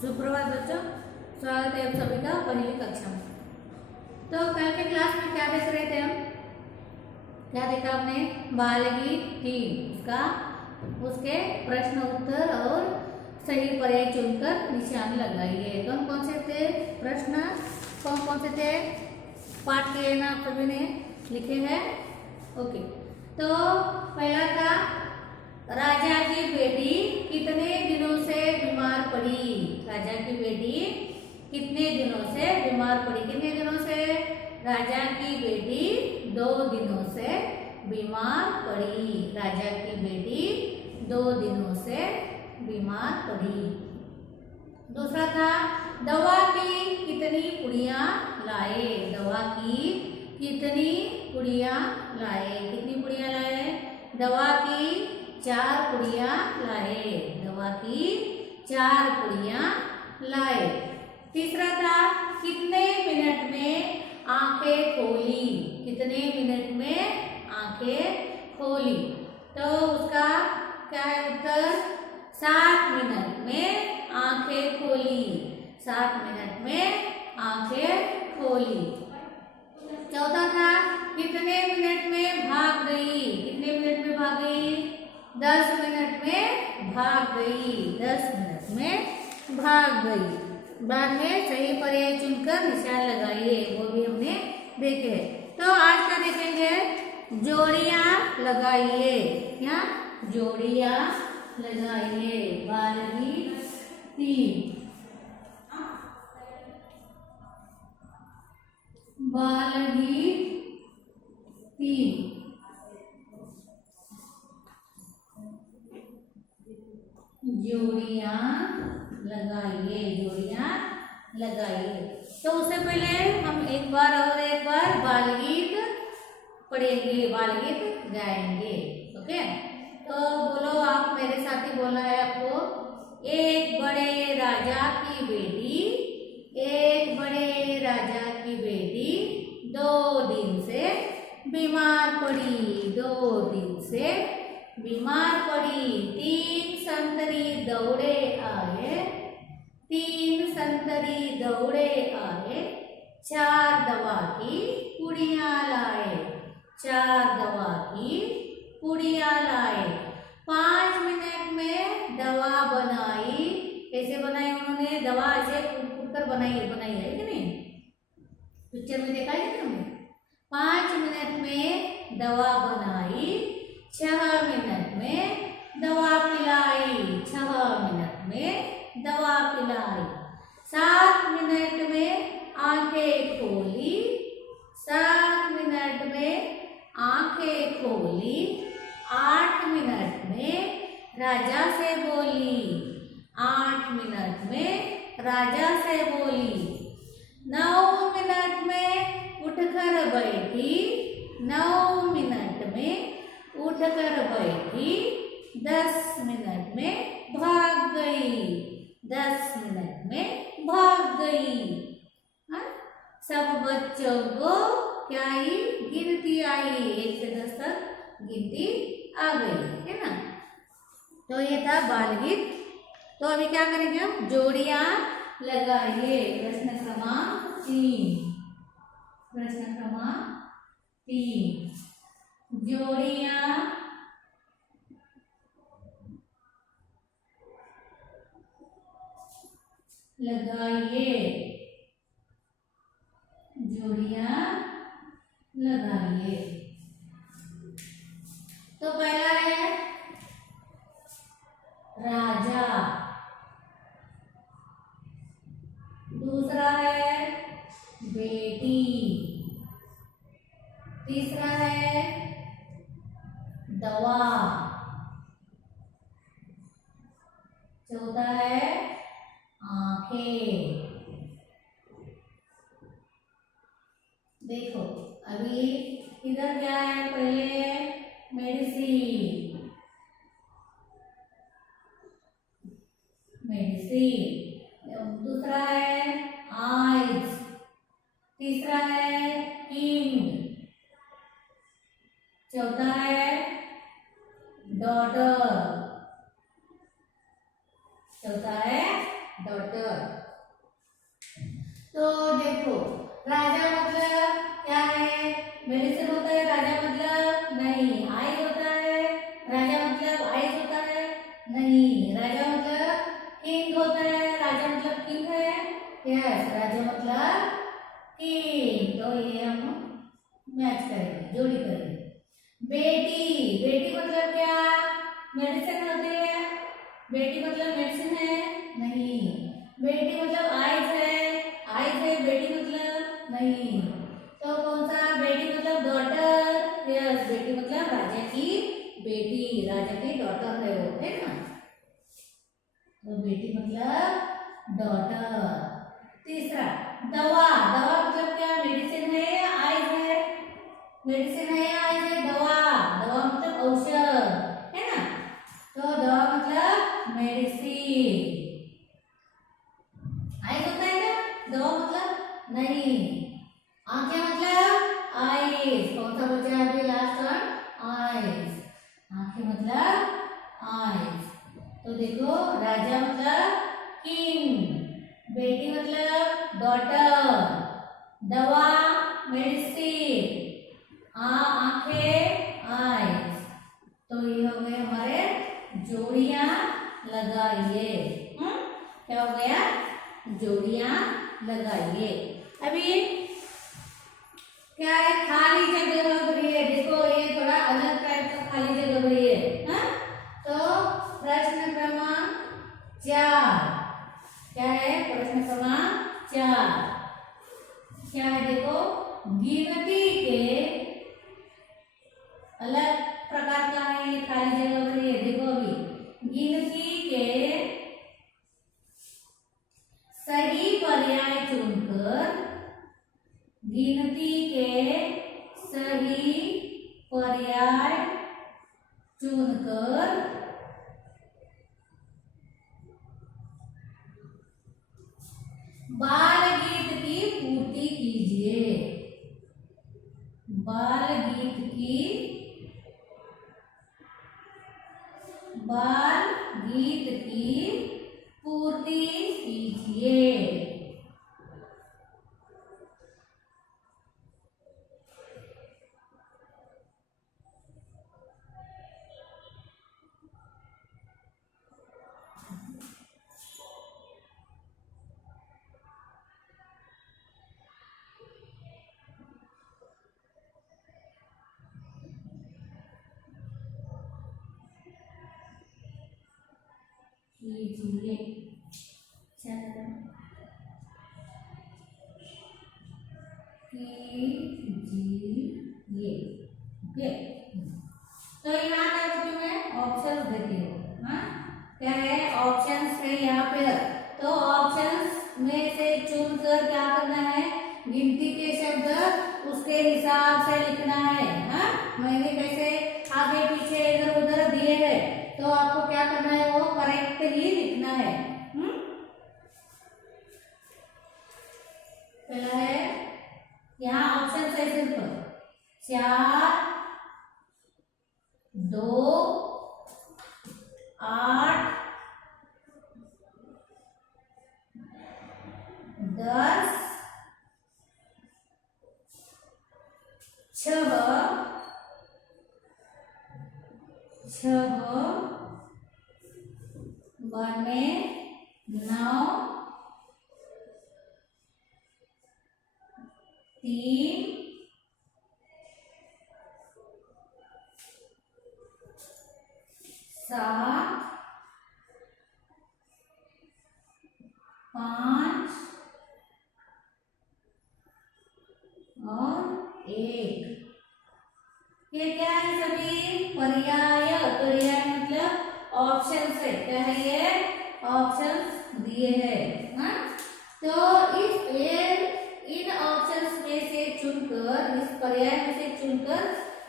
सुप्रभात बच्चों, स्वागत है आप सभी का पहली कक्षा में। तो कल के क्लास में क्या देख रहे थे हम? क्या देखा आपने? बालगीत 3 उसके प्रश्न उत्तर और सही पर्याय चुनकर निशान लगाइए। कौन कौन से थे प्रश्न, कौन कौन से थे? पाठ किए ना आप सभी ने, लिखे हैं? ओके। तो पहला था, राजा की बेटी कितने दिनों से बीमार पड़ी? राजा की बेटी कितने दिनों से बीमार पड़ी? कितने दिनों से? राजा की बेटी 2 दिनों से बीमार पड़ी। राजा की बेटी 2 दिनों से बीमार पड़ी। दूसरा था, दवा की कितनी पुड़ियां लाए? दवा की कितनी पुड़ियां लाए? कितनी पुड़ियां लाए? दवा की 4 पुड़ियां लाए। दवा की 4 पुड़ियां लाए। तीसरा था, कितने मिनट में आंखें खोली? कितने मिनट में आंखें खोली? तो उसका क्या है उत्तर? 7 मिनट में आंखें खोली। 7 मिनट में आंखें खोली। चौथा था, कितने मिनट में भाग गई? कितने मिनट में भाग गई? 10 मिनट में भाग गई। 10 मिनट में भाग गई। बाद में सही पर्याय चुनकर निशान लगाइए, वो भी हमने देखे। तो आज क्या देखेंगे? जोड़ियां लगाइए। क्या? जोड़ियां लगाइए। बालगीत 3। बालगीत 3 जोड़ियां लगाइए। जोड़ियां लगाइए। तो उससे पहले हम एक बार बालगीत पढ़ेंगे, बालगीत गाएंगे। ओके, तो बोलो आप मेरे साथ ही, बोला है आपको। एक बड़े राजा की बेटी, एक बड़े राजा की बेटी 2 दिन से बीमार पड़ी। 2 दिन से बीमार पड़ी। 3 संतरी दौड़े आए। 3 संतरी दौड़े आए। 4 दवा की पुड़ियां लाए। 4 दवा की पुड़ियां लाए। 5 मिनट में दवा बनाई। कैसे बनाई उन्होंने? दवा ऐसे कूट कर बनाई है कि नहीं? पिक्चर में देखा है कि हमने? 5 मिनट में दवा बनाई। 6 मिनट में दवा पिलाई। 6 मिनट में दवा पिलाई। 7 मिनट में आंखें खोली। 7 मिनट में आंखें खोली। 8 मिनट में राजा से बोली। 8 मिनट में राजा से बोली। 9 मिनट में उठकर बैठी। 9 मिनट में उठकर बैठी। 10 मिनट में भाग गई। 10 मिनट में भाग गई। हाँ? सब बच्चों को क्या आई? गिनती आई। 1 से 10 तक गिनती आ गई, है ना? तो ये था बालगीत। तो अभी क्या करेंगे हम? जोड़ियां लगाइए। प्रश्न क्रमांक 3। प्रश्न क्रमांक 3, जोड़ियां लगाइए। जोड़ियां लगाइए। तो पहला है राजा, दूसरा है बेटी, तीसरा है दवा, चौथा है आंखें। देखो अभी इधर क्या है? पहले मेडिसिन, मेडिसिन। दूसरा है आइज। तीसरा है किंग। चौथा है डॉटर। चौथा है डॉटर। तो देखो राजा मतलब क्या है, मेडिसिन होता है, राजा मतलब नहीं। आई होता है, राजा मतलब आइस होता है नहीं। राजा मतलब किंग होता है, राजा मतलब किंग है। यस, राजा मतलब किंग। तो ये हम मैच करेंगे, जोड़ी करेंगे। बेटी, बेटी मतलब क्या, मेडिसिन होती है। बेटी मतलब मेडिसिन है नहीं। बेटी मतलब आइस है, आइस है, बेटी मतलब नहीं। तो कौन सा, बेटी मतलब डॉटर। यस, बेटी मतलब राजा की बेटी, राजा की डॉटर है वो, है ना। तो बेटी मतलब डॉटर। तीसरा दवा, दवा मतलब क्या, मेडिसिन है या आइस है। मेडिसिन है या आइस है, दवा। दवा मतलब औषध, है ना। तो दवा मतलब मेडिसिन। आइस होता है क्या, दवा मतलब नहीं। आंखें मतलब आइस। कौन सा बचा है अभी लास्ट वन, आइस। आंखें मतलब आइस। तो देखो राजा मतलब किंग, बेटी मतलब डॉटर, दवा मेडिसिन, आंखें आइस। तो ये हो गए हमारे जोड़ियां लगाइए। क्या हो गया, जोड़ियां लगाइए। अभी क्या है, खाली जगह भरी है। देखो ये थोड़ा अलग टाइप का खाली जगह भरी है। हाँ? तो प्रश्न क्रमांक 4 क्या है, प्रश्न क्रमांक 4 क्या है, देखो गिनती के, अलग प्रकार का है ये, खाली जगह भरी है। देखो अभी गिनती के सही पर्याय चुनकर, गिनती के सही पर्याय चुनकर बाल गीत की पूर्ति कीजिए। बाल गीत की, बाल गीत की पूर्ति कीजिए। कीजिए, चलो कीजिए। ओके, तो यहाँ क्या बच्चों में ऑप्शन देती हूँ। हाँ, क्या है, ऑप्शंस है यहाँ पे। तो ऑप्शंस में से चुनकर क्या करना है, गिनती के शब्द उसके हिसाब से लिखना है। हाँ, मैंने कैसे आगे पीछे इधर उधर दिए हैं, तो आपको क्या करना है, वो करेक्ट ही लिखना है। पहला है, यहाँ ऑप्शन है सिर्फ 4, 2, 8, 10, 6, 9, 3, 7, 5 और 1। ये क्या है, सभी पर्याय। पर्याय मतलब ऑप्शन है। क्या है ये, ऑप्शन दिए हैं। हाँ, तो इन ऑप्शंस में से चुनकर, इस पर्याय में से चुनकर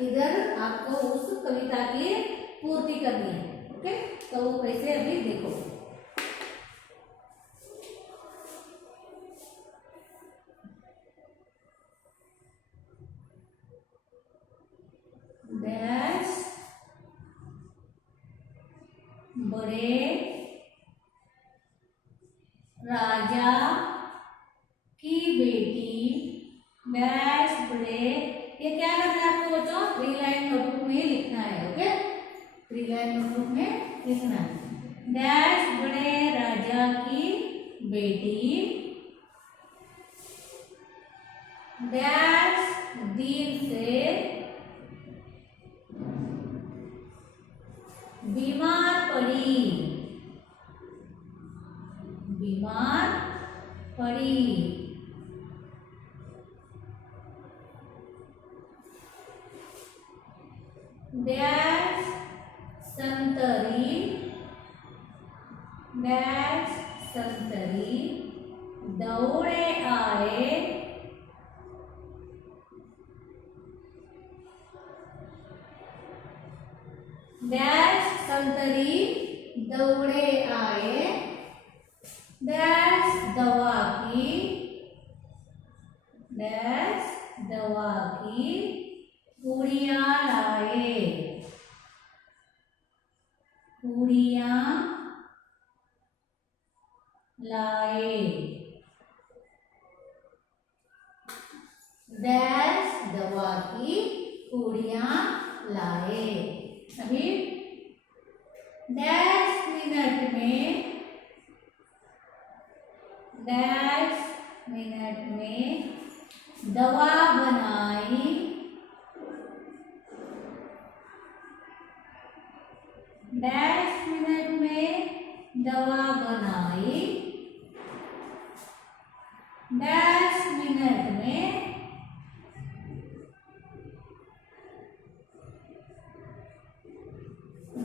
इधर आपको उस कविता की पूर्ति करनी है। ओके, तो वो कैसे अभी देखो। डैश बड़े राजा की बेटी डैश बड़े, ये क्या करना है आपको बच्चों, 3 लाइन नोटबुक में ही लिखना है। ओके, 3 लाइन नोटबुक में लिखना है। डैश बड़े राजा की बेटी डैश दिन से बीमार पड़ी, बीमार पड़ी। डैश संतरी डैश संतरी दौड़े आए, डैश संतरी दौड़े आए, डैश दवा की डैश दवा की पूड़ियाँ लाए, पूड़ियाँ लाए। डैश दवा की पूड़ियाँ लाए। अभी डैश मिनट में डैश मिनट में दवा बनाई, डैश मिनट में दवा बनाई, डैश मिनट में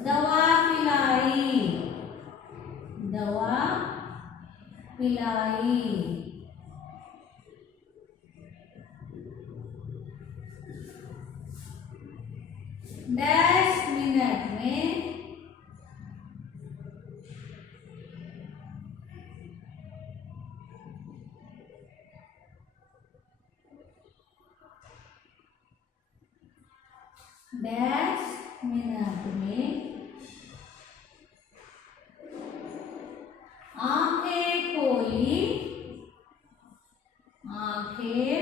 दवा पिलाई, दवा पिलाई। डैश मिनट में डैश मिनट में आंखें खोली, आंखें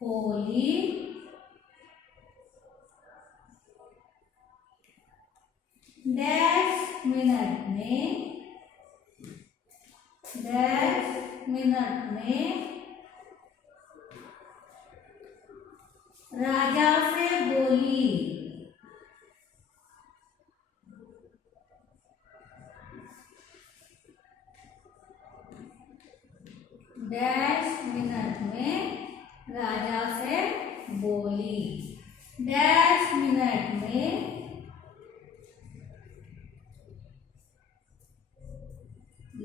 खोली, डैश मिनट में डैश मिनट में राजा से बोली, डैश मिनट में राजा से बोली, डैश मिनट में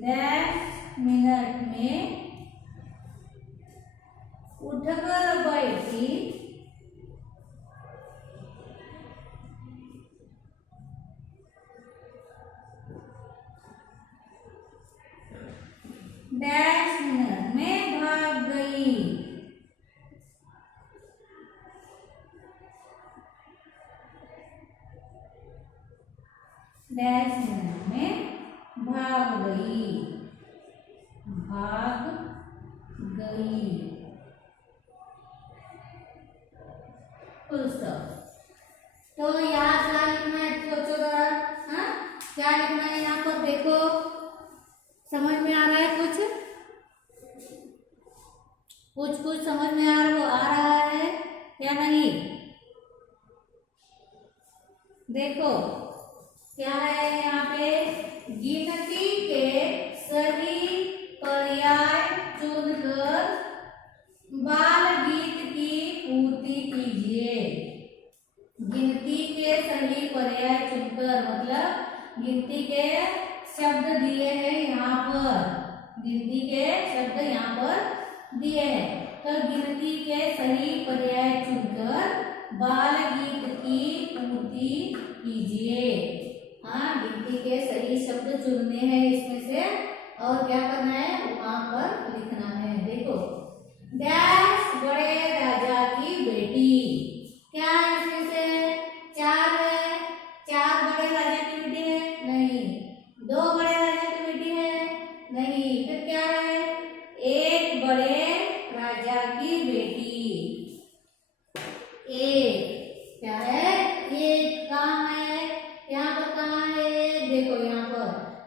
डैश मिनट में उठकर बैठी, डैश मिनट में भाग गई, डैश मिनट में भाग गई, भाग गई। Full stop. तो यहाँ क्या लिखना है, सोचो जरा। हाँ, क्या लिखना है यहाँ पर, देखो समझ में आ रहा है कुछ कुछ कुछ समझ में आ रहा है या नहीं? देखो क्या है यहाँ पे, गिनती के सही पर्याय चुनकर बाल गीत की पूर्ति कीजिए। गिनती के सही पर्याय चुनकर मतलब गिनती के शब्द दिए हैं यहाँ पर, गिनती के शब्द यहाँ पर दिए हैं, तो गिनती के सही पर्याय चुनकर बाल गीत की पूर्ति कीजिए। हाँ, गिनती के सही शब्द चुनने हैं इसमें से, और क्या करना है वहां पर लिखना है। देखो, डैश बड़े राजा की बेटी, क्या है इसमें से, 4 है, 4 बड़े राजा की बेटी है, नहीं, 2 बड़े राजा की बेटी है,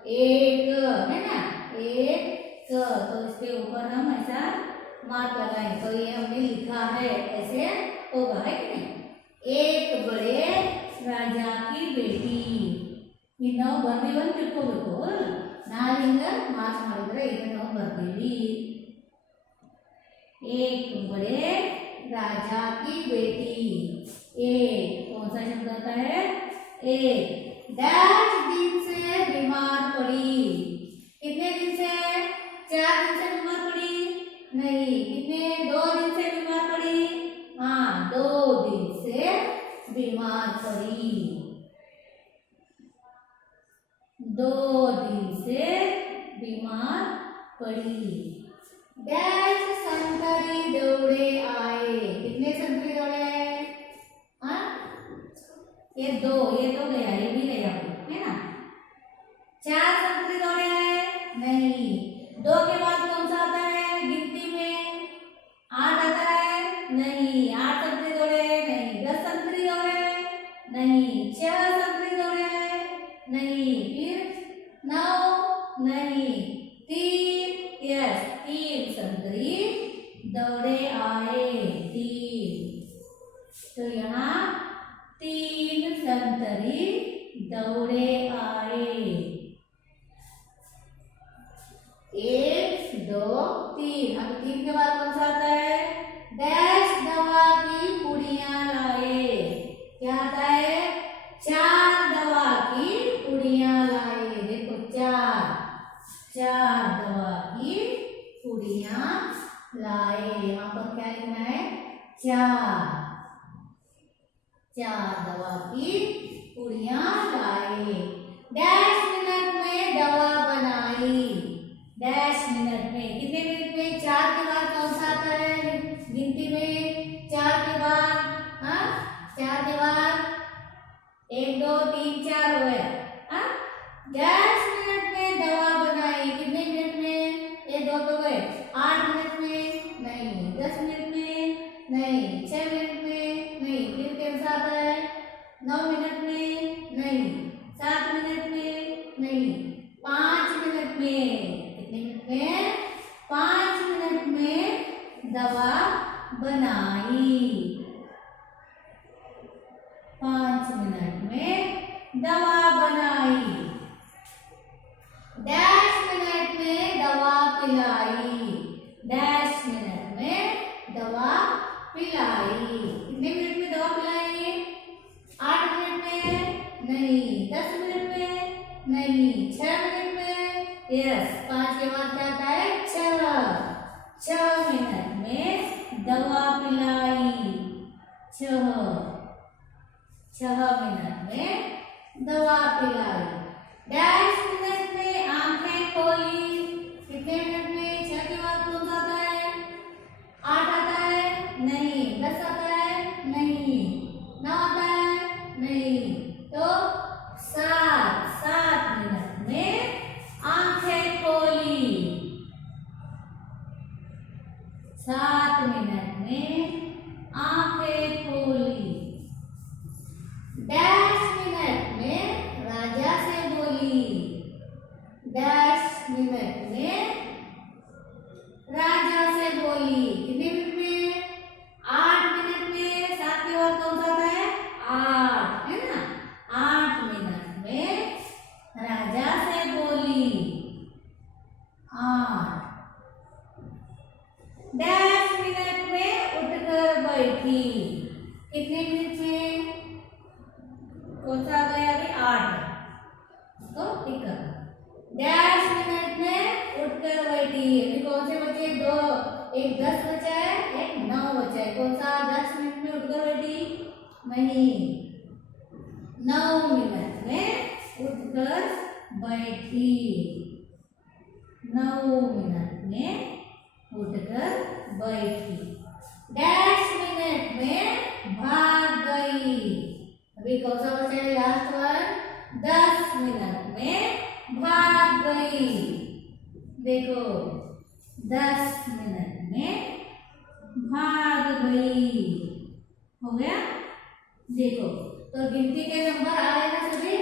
एक, है ना, एक, तो इसके ऊपर हम ऐसा मार्क लगाएं, तो ये हमने लिखा है, ऐसे होगा, है कि नहीं। एक बड़े राजा की बेटी, ಈ ನಾವು ಬರ್ತೀವಿ ಅಂತ ತಿಳ್ಕೋಬೇಕು, ನಾಳಿಂದ ಮಾರ್ಕ್ ಮಾಡಿದ್ರೆ ಇದನ್ನ ನಾವು ಬರ್ತೀವಿ। एक बड़े राजा की बेटी, एक कौन सा शब्द आता है, एक। डैश दिन से बीमार पड़ी, कितने दिन से, 4 दिन से बीमार पड़ी नहीं, कितने, 2 दिन से बीमार पड़ी, हाँ 2 दिन से बीमार पड़ी, 2 दिन से बीमार पड़ी। डैश संतरी दौड़े आए, कितने संतरी दौड़े आए, हाँ ये 2, ये तो गया, ये भी गया, है ना। 4 संतरी दौड़े आए नहीं, 2 के बाद कौन सा आता है गिनती में, 8 आता है नहीं, 8 संतरी दौड़े नहीं, 10 संतरी दौड़े नहीं, 6 संतरी दौड़े नहीं, फिर 9 नहीं, 3, यस 3 संतरी दौड़े आए, 3, तो यहाँ 3 संतरी दौड़े आए, 1 2 3। अब 3 के बाद कौन सा आता है, डैश दवा की पुड़िया लाए, क्या आता है, 4 दवा की पुड़िया लाए, देखो 4 दवा की पुड़िया लाए, यहाँ पर क्या लिखना है, 4 दवा की पुड़िया लाए। डैश मिनट में दवा बनाई, डैश मिनट में, कितने मिनट में, 4 के बाद कौन सा आता है गिनती में, 4 के बाद, हाँ 4 के बाद 1 2 3 4 हो गया, हाँ। डैश मिनट में दवा बनाई, कितने मिनट में, ये 2 तो गए, 8 मिनट में नहीं, 10 मिनट में नहीं, 6 मिनट में नहीं, फिर कैसा आता है 9 मिनट में नहीं, 7 मिनट में नहीं, 5 मिनट में, कितने मिनट में, 5 मिनट में दवा बनाई, 5 मिनट में दवा बनाई। डैश मिनट में दवा पिलाई, डैश मिनट में दवा पिलाई, कितने मिनट में दवा पिलाई, 8 मिनट में नहीं, 10 मिनट में नहीं, 6 मिनट में, यस 5 के बाद क्या आता है, 6 मिनट में दवा पिलाई, 6 मिनट में दवा पिलाई। डैश मिनट में आंखें खोली, कितने मिनट में, 6 के बाद कौन सा आता है, 8 आता है नहीं, 10 आता है नहीं, 9 आता है नहीं, तो 7 मिनट में आंखें खोली, 7 मिनट में आंखें खोली। डैश मिनट में राजा से बोली, डैश मिनट में राजा से बोली, कितने मिनट में, 8 मिनट में, 7 के बाद कौन सा आता है, 8, है ना, 8 मिनट में राजा से बोली, 8। डैश मिनट में उठकर बैठी, कितने मिनट में, कौन सा आ गया अभी, 8, तो टिक कर। डैश मिनट में उठकर बैठी, अभी कौन से बचे, 2, एक 10 बचा है, एक 9 बचा है, कौन सा 10 मिनट में उठकर बैठी नहीं, 9 मिनट में उठकर बैठी, 9 मिनट में उठकर बैठी। डैश मिनट में भाग गई, अभी कौन सा बचा है लास्ट वन, 10 मिनट में भाग गई, देखो 10 मिनट में भाग गई, हो गया। देखो तो गिनती के नंबर आ रहे हैं सभी,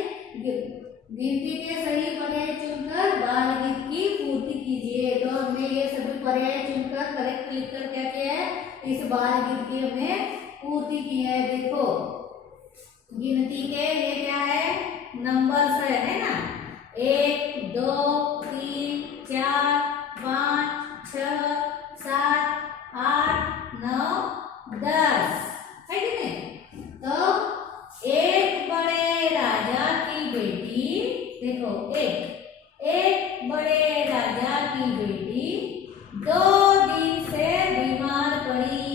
गिनती के सही पर्याय चुनकर बाल गीत की पूर्ति कीजिए। तो हमने ये सभी पर्याय चुनकर करेक्ट लिख कर क्या किया है, इस बाल गीत की हमने पूर्ति की है। देखो गिनती के ये क्या है, नंबर्स है ना, 1 2 3 4 5 6 7 8 9 10 है कि नहीं। तो एक बड़े राजा की बेटी, देखो एक बड़े राजा की बेटी 2 दिन से बीमार पड़ी,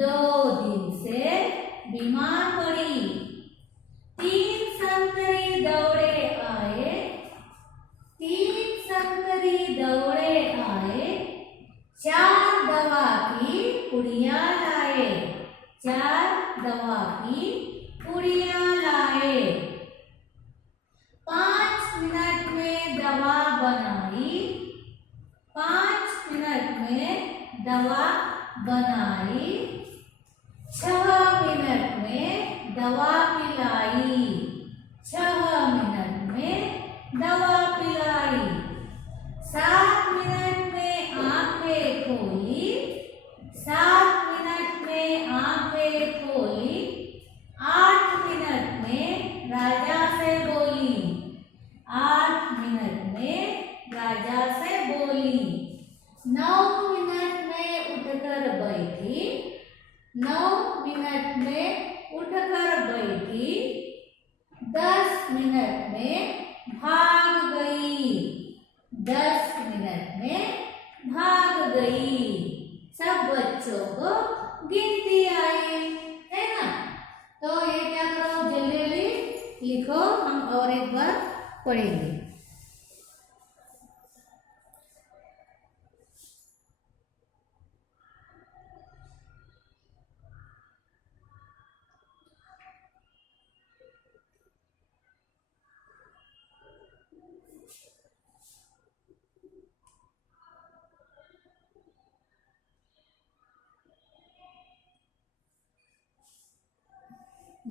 2 दिन से बीमार पड़ी। 3 संतरी दौड़े आए, 3 संतरी दौड़े आए, 4 दवा की पुड़िया लाए, 4 दवा की पुड़िया लाए। 5 मिनट में दवा बनाई, 5 मिनट में दवा बनाई। 6 मिनट में दवा पिलाई, 6 मिनट में दवा पिलाई। 7 मिनट में आंखें खोली, 7 मिनट में आंखें खोली। 8 मिनट में राजा से बोली, 8 मिनट में राजा से बोली। 9 मिनट में उठकर बैठी, 9 मिनट में उठकर बैठी। 10 मिनट में भाग गई, 10 मिनट में भाग गई। सब बच्चों को गिनती आई, है ना। तो ये क्या करो, जल्दी जल्दी लिखो, हम और एक बार पढ़ेंगे।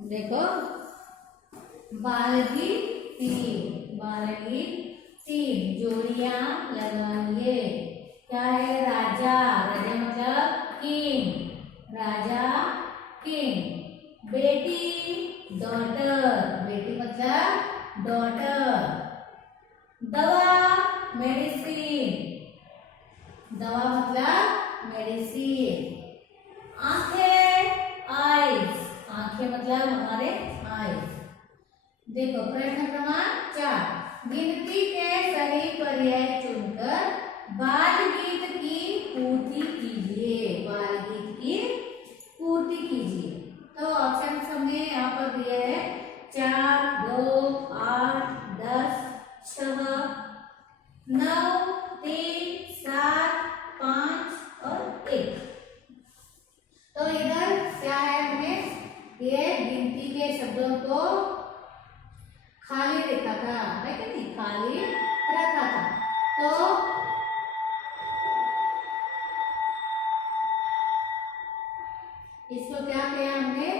देखो बालगीत 3, बालगीत 3 जोड़ियां लगाइए। क्या है, राजा, राजा मतलब किंग, राजा किंग। बेटी डॉटर, बेटी मतलब डॉटर। दवा मेडिसिन, दवा मतलब मेडिसिन। आंखें आईज, आंखें मतलब हमारे आईज। देखो प्रश्न क्रमांक 4, गिनती के सही पर्याय चुनकर बाल गीत की पूर्ति कीजिए, बाल गीत की पूर्ति कीजिए। तो ऑप्शन हमने यहाँ पर दिया है 4 2 8 10 6 9 3 7 5 और 1। तो इधर क्या है, हमने ये गिनती के शब्दों को खाली रखा था, है कि नहीं, खाली रखा था। तो इसको क्या किया हमने,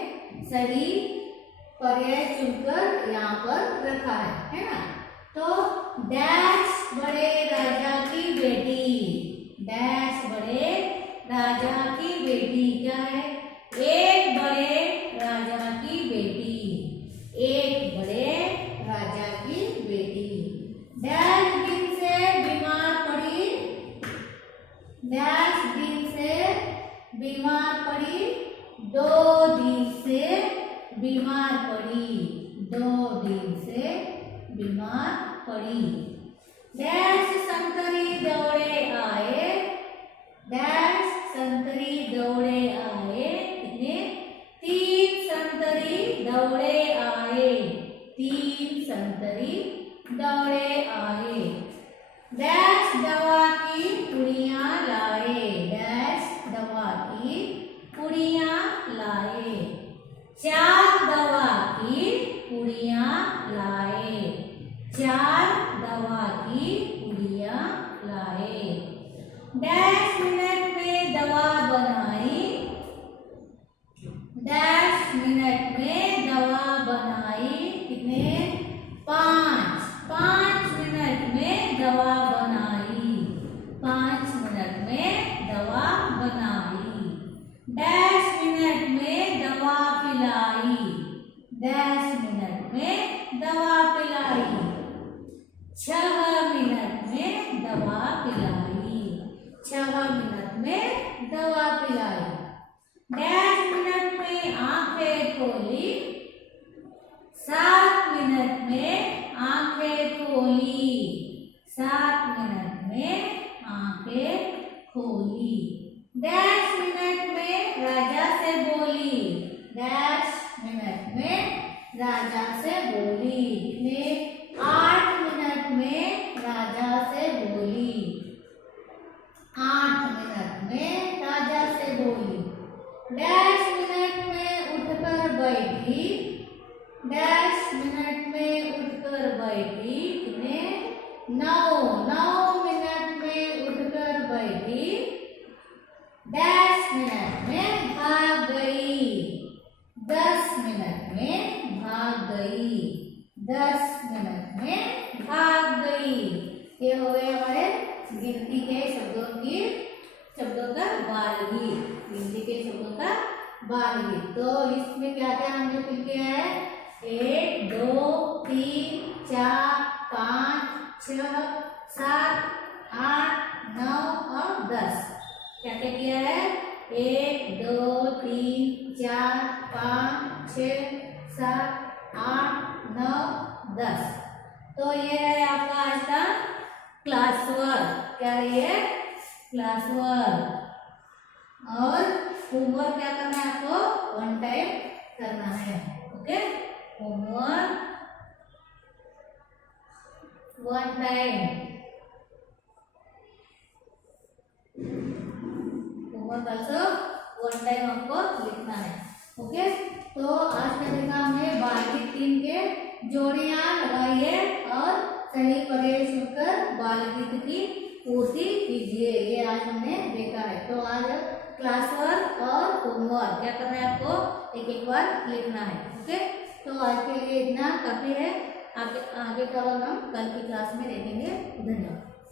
सही पर्याय चुनकर यहाँ पर रखा है ना। तो डैश बड़े राजा की बेटी, डैश बड़े राजा की बेटी क्या है, एक बड़े राजा की बेटी, एक बड़े राजा की बेटी। डैश दिन से बीमार पड़ी, डैश दिन से बीमार पड़ी। 2 दिन से बीमार पड़ी, 2 दिन से बीमार पड़ी। डैश संतरी दौड़े आए, डैश संतरी दौड़े आए। कितने, 3 संतरी दौड़े आए, 3 संतरी दौड़े आए। डैश दवा की पुड़िया लाए, डैश दवा की पुड़िया लाए। 4 दवा की पुड़िया लाए, 4 दवा की पुड़िया लाए। डैश मिनट में दवा बना 7 मिनट में आंखें खोली। डैश मिनट में राजा से बोली। डैश मिनट में राजा से बोली। कितने? 8 मिनट में राजा से बोली। 8 मिनट में राजा से बोली। डैश मिनट में उठकर बैठी। डैश मिनट में उठकर बैठी। कितने? 9 मिनट में उठकर बैठी। डैश मिनट में भाग गई। 10 मिनट में भाग गई। 10 मिनट में भाग गई। ये हो गए हमारे गिनती के शब्दों का बालगी। गिनती के शब्दों का बालगी। तो इसमें क्या क्या हमने फिल किया है? 1 2 3 4 5 6 7 8 9 और 10। क्या क्या किया है? 1 2 3 4 5 6 7 8 9 10। तो ये है आपका आज का क्लास वर्क। क्या है? Class work. और होमवर्क क्या करना है आपको? 1 टाइम करना है। Okay, homework 1 time. Homework also 1 time आपको लिखना है। ओके, तो आज का देखा हमने बालगीत 3 के जोड़ियां लगाइए और सही पढ़े सुनकर बालगीत की पूर्ति कीजिए। ये आज हमने देखा है। तो आज क्लास वर्क और होमवर्क क्या करना है आपको? एक बार लिखना है। ओके, तो आज के लिए इतना काफी है। आगे का हम कल की क्लास में देखेंगे। धन्यवाद।